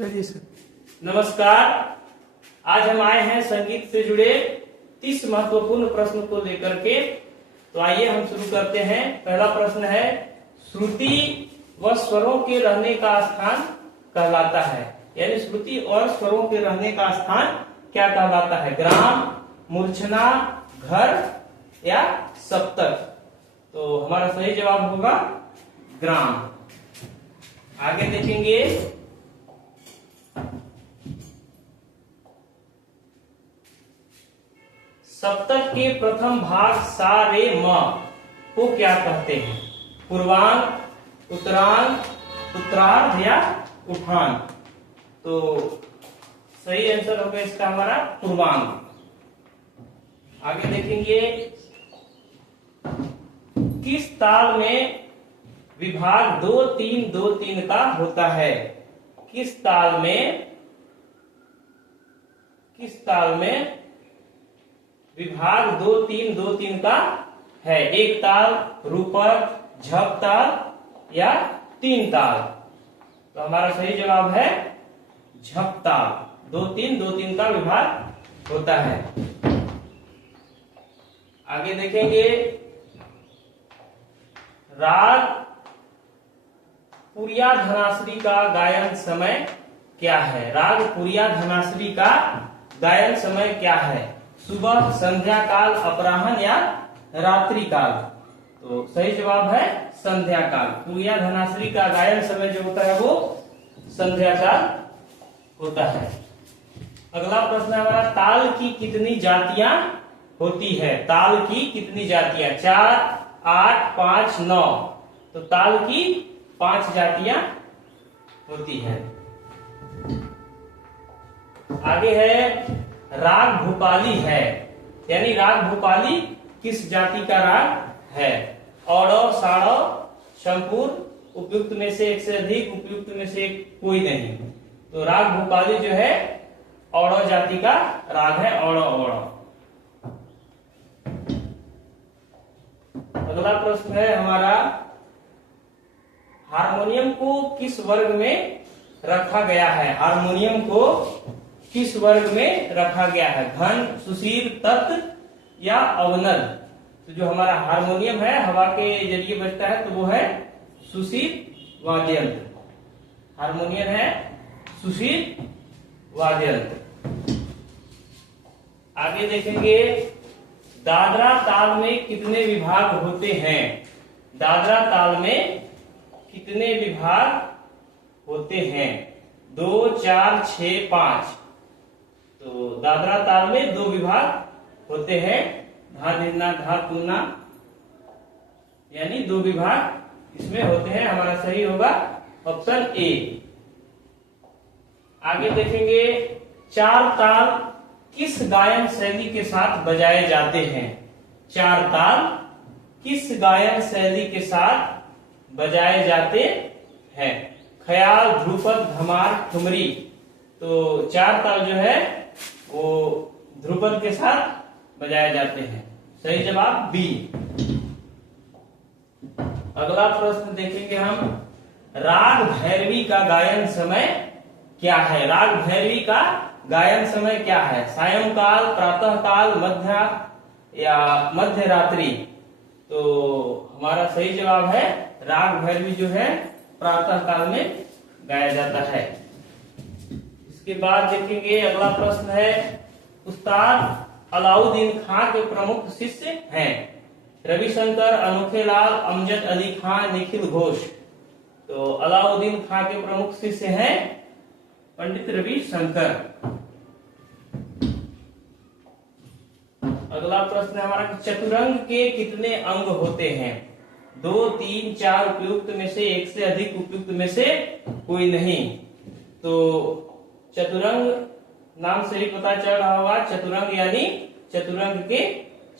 चलिए सर। नमस्कार। आज हम आए हैं संगीत से जुड़े 30 महत्वपूर्ण प्रश्न को लेकर के। तो आइए हम शुरू करते हैं। पहला प्रश्न है, श्रुति व स्वरों के रहने का स्थान कहलाता है, यानी श्रुति और स्वरों के रहने का स्थान क्या कहलाता है? ग्राम, मूर्छना, घर या सप्तक? तो हमारा सही जवाब होगा ग्राम। आगे देखेंगे, सप्तक के प्रथम भाग सा रे म को क्या कहते हैं? पूर्वांग, उत्तरांग, उत्तरार्ध या उठान? तो सही आंसर होगा इसका हमारा पूर्वांग। आगे देखेंगे, किस ताल में विभाग 2-3-2-3 का होता है? किस ताल में विभाग 2-3-2-3 का है? एक ताल, रूपक, झप ताल या 3 ताल? तो हमारा सही जवाब है झप ताल। 2-3-2-3 का विभाग होता है। आगे देखेंगे, राग पुरिया धनाश्री का गायन समय क्या है? राग पुरिया धनाश्री का गायन समय क्या है? सुबह, संध्या काल, अपराह्न या रात्रि काल? तो सही जवाब है संध्या काल। पुरिया धनाश्री का गायन समय जो होता है वो संध्या काल होता है। अगला प्रश्न है हमारा, ताल की कितनी जातियां होती है? ताल की कितनी जातियां? 4, 8, 5, 9? तो ताल की 5 जातियां होती है। आगे है, राग भूपाली है, यानी राग भूपाली किस जाति का राग है? औड़व, साड़व, शंपूर? उपयुक्त में से एक से अधिक, उपयुक्त में से कोई नहीं। तो राग भूपाली जो है औड़व जाति का राग है। औड़व औड़व। अगला प्रश्न है हमारा, हारमोनियम को किस वर्ग में रखा गया है? हारमोनियम को किस वर्ग में रखा गया है? घन, सुशील, तत्व या अवनद? तो जो हमारा हारमोनियम है हवा के जरिए बजता है तो वो है सुशील वाद्य यंत्र। हारमोनियम है सुशील वाद्य यंत्र। आगे देखेंगे, दादरा ताल में कितने विभाग होते हैं? दादरा ताल में कितने विभाग होते हैं? 2, 4, 6, 5? तो दादरा ताल में 2 विभाग होते हैं, धा धीरना, धा तुलना, यानी 2 विभाग इसमें होते हैं। हमारा सही होगा ऑप्शन ए। आगे देखेंगे, 4 ताल किस गायन शैली के साथ बजाए जाते हैं? 4 ताल किस गायन शैली के साथ बजाए जाते हैं? ख्याल, ध्रुपद, धमार, ठुमरी? तो 4 ताल जो है वो ध्रुपद के साथ बजाए जाते हैं। सही जवाब बी। अगला प्रश्न देखेंगे हम, राग भैरवी का गायन समय क्या है? राग भैरवी का गायन समय क्या है? सायंकाल, प्रातः काल, मध्य या मध्य रात्रि? तो हमारा सही जवाब है राग भैरवी जो है प्रातः काल में गाया जाता है। इसके बाद देखेंगे, अगला प्रश्न है, उस्ताद अलाउद्दीन खां के प्रमुख शिष्य हैं? रविशंकर, अनोखेलाल, अमजद अली खां, निखिल घोष? तो अलाउद्दीन खां के प्रमुख शिष्य हैं पंडित रविशंकर। अगला प्रश्न है हमारा, चतुरंग के कितने अंग होते हैं? 2, 3, 4 उपयुक्त में से एक से अधिक, उपयुक्त में से कोई नहीं? तो चतुरंग नाम से ही पता चल रहा होगा, चतुरंग यानी चतुरंग के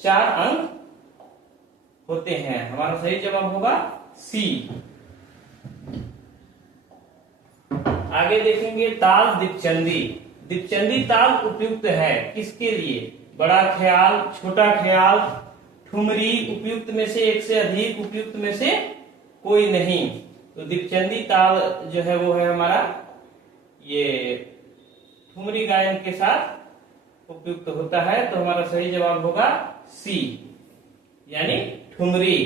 4 अंग होते हैं। हमारा सही जवाब होगा सी। आगे देखेंगे, ताल दीपचंदी। दीपचंदी ताल उपयुक्त है किसके लिए? बड़ा ख्याल, छोटा ख्याल, ठुमरी? उपयुक्त में से एक से अधिक, उपयुक्त में से कोई नहीं? तो दीपचंदी ताल जो है वो है हमारा ये ठुमरी गायन के साथ उपयुक्त होता है। तो हमारा सही जवाब होगा सी, यानी ठुमरी।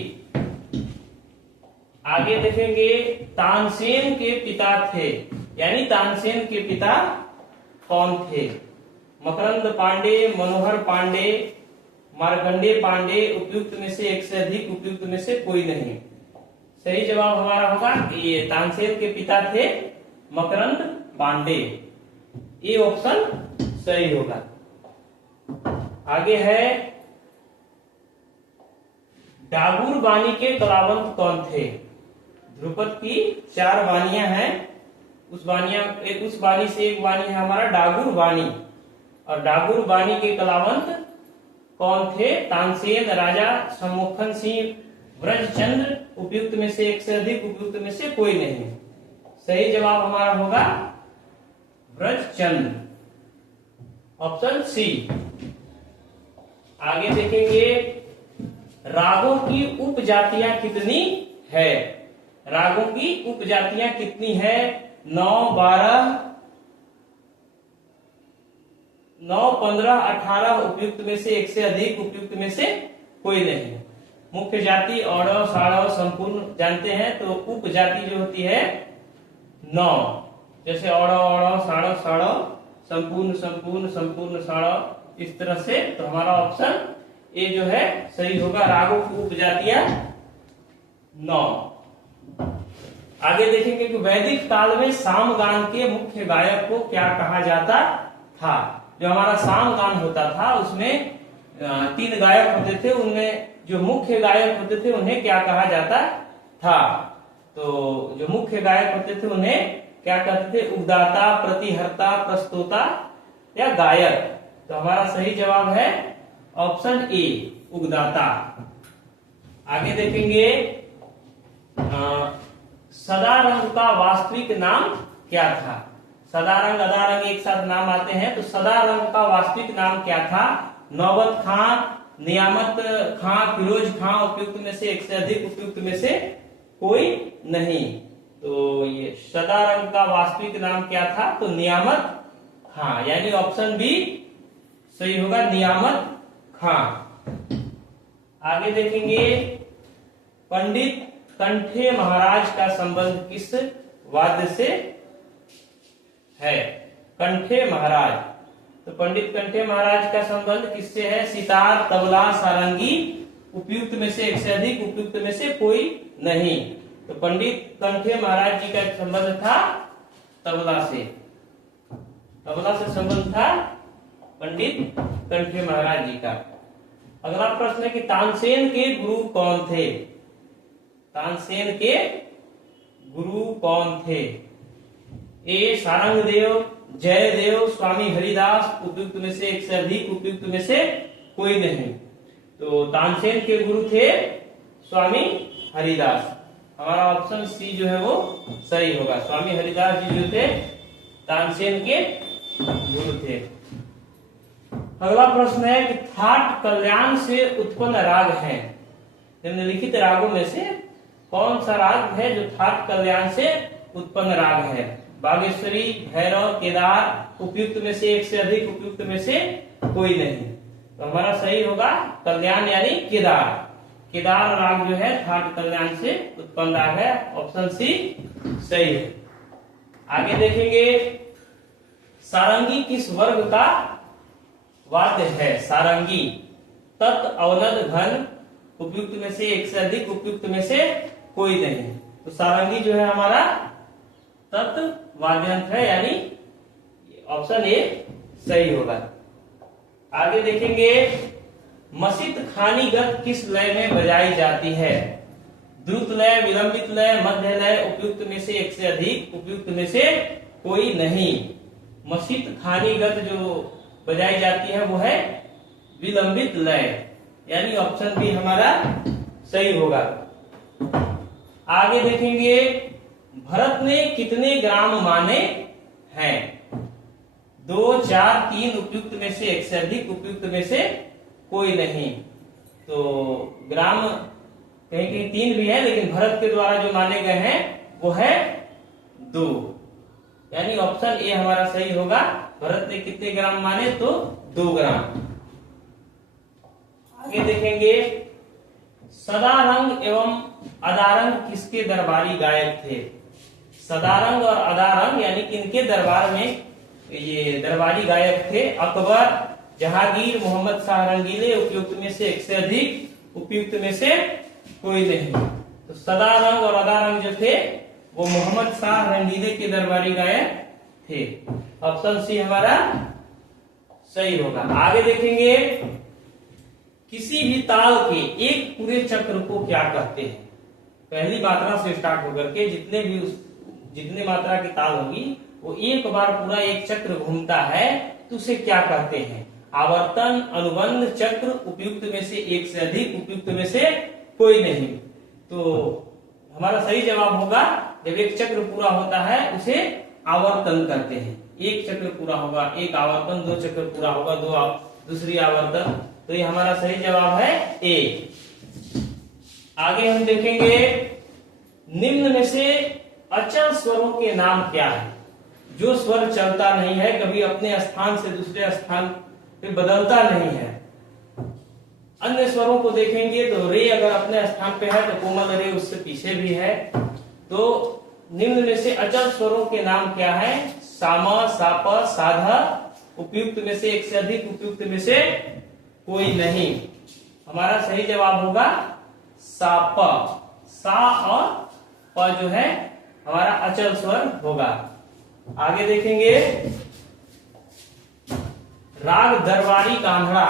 आगे देखेंगे, तानसेन के पिता थे, यानी तानसेन के पिता कौन थे? मकरंद पांडे, मनोहर पांडे, मार्कंडे पांडे, उपयुक्त में से एक से अधिक, उपयुक्त में से कोई नहीं। सही जवाब हमारा होगा ये तानसेन के पिता थे मकरंद पांडे, ये ऑप्शन सही होगा। आगे है, डागुर बानी के कलावंत कौन थे? ध्रुपद की 4 बानियां हैं, उस बानी से एक बानी है हमारा डागुर बानी, और डागुर बानी के कलावंत कौन थे? तानसेन, राजा सम्मुखन सिंह, ब्रजचंद्र, उपयुक्त में से एक से अधिक, उपयुक्त में से कोई नहीं। सही जवाब हमारा होगा ब्रजचंद्र, ऑप्शन सी। आगे देखेंगे, रागों की उपजातियां कितनी है? रागों की उपजातियां कितनी है? 9, 12, 9, 15, 18, उपयुक्त में से एक से अधिक, उपयुक्त में से कोई नहीं। मुख्य जाति औरव, साड़व, संपूर्ण जानते हैं, तो उपजाति जो होती है 9, जैसे औरव औरव, साड़व साड़व, संपूर्ण संपूर्ण, संपूर्ण साड़व, इस तरह से। तो हमारा ऑप्शन ए जो है सही होगा, रागों की उपजातियां 9। आगे देखेंगे कि वैदिक काल में सामगान के मुख्य गायक को क्या कहा जाता था? जो हमारा सामगान होता था उसमें 3 गायक होते थे, उनमें जो मुख्य गायक होते थे उन्हें क्या कहा जाता था? तो जो मुख्य गायक होते थे उन्हें क्या कहते थे? उद्गाता, प्रतिहर्ता, प्रस्तोता या गायक। तो हमारा सही जवाब है ऑप्शन ए, उद्गाता। आगे देखेंगे, सदारंग का वास्तविक नाम क्या था? सदारंग अदारंग एक साथ नाम आते हैं, तो सदारंग का वास्तविक नाम क्या था? नौबत खां, नियामत खां, फिरोज खां, उपयुक्त में से एक से अधिक, उपयुक्त में से कोई नहीं। तो ये सदारंग का वास्तविक नाम क्या था? तो नियामत खां, यानी ऑप्शन बी सही होगा, नियामत खां। आगे देखेंगे, पंडित कंठे महाराज का संबंध किस वाद्य से है? कंठे महाराज, तो पंडित कंठे महाराज का संबंध किससे है? सितार, तबला, सारंगी, उपयुक्त में से एक से अधिक, उपयुक्त में से कोई नहीं। तो पंडित कंठे महाराज जी का संबंध था तबला से, तबला से संबंध था पंडित कंठे महाराज जी का। अगला प्रश्न है कि तानसेन के गुरु कौन थे? तानसेन के गुरु कौन थे? ए सारंगदेव, जयदेव, स्वामी हरिदास, उपयुक्त में से एक से अधिक, उपयुक्त में से कोई नहीं। तो तानसेन के गुरु थे स्वामी हरिदास, हमारा ऑप्शन सी जो है वो सही होगा। स्वामी हरिदास जी जो थे तानसेन के गुरु थे। अगला प्रश्न है कि थाट कल्याण से उत्पन्न राग है, निम्नलिखित रागों में से कौन सा राग है जो थाट कल्याण से उत्पन्न राग है? बागेश्वरी, भैरव, केदार, उपयुक्त में से एक से अधिक, उपयुक्त में से कोई नहीं। तो हमारा सही होगा कल्याण यानी केदार। केदार राग जो है थाट कल्याण से उत्पन्न राग है, ऑप्शन सी सही है। आगे देखेंगे, सारंगी किस वर्ग का वाद्य है? सारंगी तत्, अवनद, घन, उपयुक्त में से एक से अधिक, उपयुक्त में से कोई नहीं। तो सारंगी जो है हमारा तत् वाद्यंत्र है, यानी ऑप्शन ए सही होगा। आगे देखेंगे, मसित खानीगत किस लय में बजाई जाती है? द्रुत लय, विलंबित लय, मध्य लय, उपयुक्त में से एक से अधिक, उपयुक्त में से कोई नहीं। मसित खानीगत जो बजाई जाती है वो है विलंबित लय, यानी ऑप्शन बी हमारा सही होगा। आगे देखेंगे, भरत ने कितने ग्राम माने हैं? 2, 4, 3, उपयुक्त में से एक से अधिक, उपयुक्त में से कोई नहीं। तो ग्राम कहीं कहीं 3 भी है, लेकिन भरत के द्वारा जो माने गए हैं वो है 2, यानी ऑप्शन ए हमारा सही होगा। भरत ने कितने ग्राम माने? तो 2 ग्राम। आगे देखेंगे, सदारंग एवं अदारंग किसके दरबारी गायक थे? सदारंग और अदारंग यानी किनके दरबार में ये दरबारी गायक थे? अकबर, जहांगीर, मोहम्मद शाह रंगीले, उपयुक्त में से एक से अधिक, उपयुक्त में से कोई नहीं। तो सदारंग और अदारंग जो थे वो मोहम्मद शाह रंगीले के दरबारी गायक थे। ऑप्शन सी हमारा सही होगा। आगे देखेंगे, किसी भी ताल के एक पूरे चक्र को क्या कहते हैं? पहली मात्रा से स्टार्ट होकर के जितने मात्रा की ताल होगी वो एक बार पूरा एक चक्र घूमता है तो उसे क्या कहते हैं? आवर्तन, अनुबंध, चक्र, उपयुक्त में से एक से अधिक, उपयुक्त में से कोई नहीं। तो हमारा सही जवाब होगा, जब एक चक्र पूरा होता है उसे आवर्तन करते हैं। एक चक्र पूरा होगा, एक आवर्तन, 2 चक्र पूरा होगा, दूसरी आवर्तन। तो ये हमारा सही जवाब है ए। आगे हम देखेंगे, निम्न में से अचल स्वरों के नाम क्या है? जो स्वर चलता नहीं है, कभी अपने स्थान से दूसरे स्थान पे बदलता नहीं है। अन्य स्वरों को देखेंगे तो रे अगर अपने स्थान पे है तो कोमल रे उससे पीछे भी है। तो निम्न में से अचल स्वरों के नाम क्या है? साम, साप, साध, उपयुक्त में से एक से अधिक, उपयुक्त में से कोई नहीं। हमारा सही जवाब होगा साप। सा और प जो है हमारा अचल स्वर होगा। आगे देखेंगे, राग दरबारी कान्हड़ा।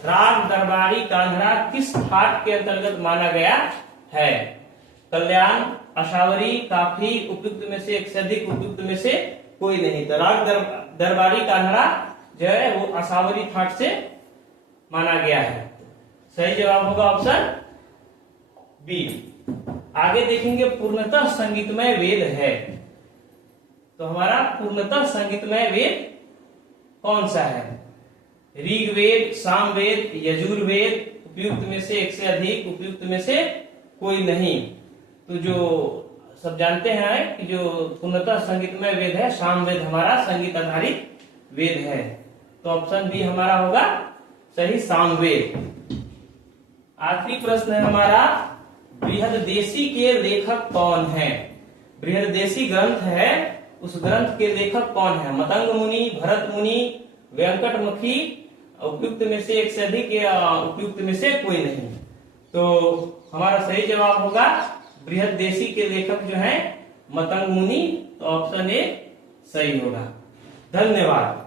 राग दरबारी कान्हड़ा किस ठाट के अंतर्गत माना गया है? कल्याण, अशावरी, काफी, उपयुक्त में से एक से अधिक, उपयुक्त में से कोई नहीं। तो राग दरबारी कान्हड़ा जो है वो अशावरी ठाट से माना गया है। सही जवाब होगा ऑप्शन बी। आगे देखेंगे, पूर्णतः संगीतमय वेद है। तो हमारा पूर्णतः संगीतमय वेद कौन सा है? ऋग्वेद, सामवेद, यजुर्वेद, उपयुक्त में से एक से अधिक, उपयुक्त में से कोई नहीं। तो जो सब जानते हैं कि जो पूर्णतः संगीतमय वेद है सामवेद हमारा संगीत आधारित वेद है। तो ऑप्शन बी हमारा होगा सही, सामवेद। आखिरी प्रश्न है हमारा, बृहददेशी के लेखक कौन है? बृहददेशी ग्रंथ है, उस ग्रंथ के लेखक कौन है? मतंग मुनि, भरत मुनि, वेंकटमुखी, उपयुक्त में से एक से अधिक या उपयुक्त में से कोई नहीं। तो हमारा सही जवाब होगा बृहददेशी के लेखक जो है मतंग मुनि। तो ऑप्शन ए सही होगा। धन्यवाद।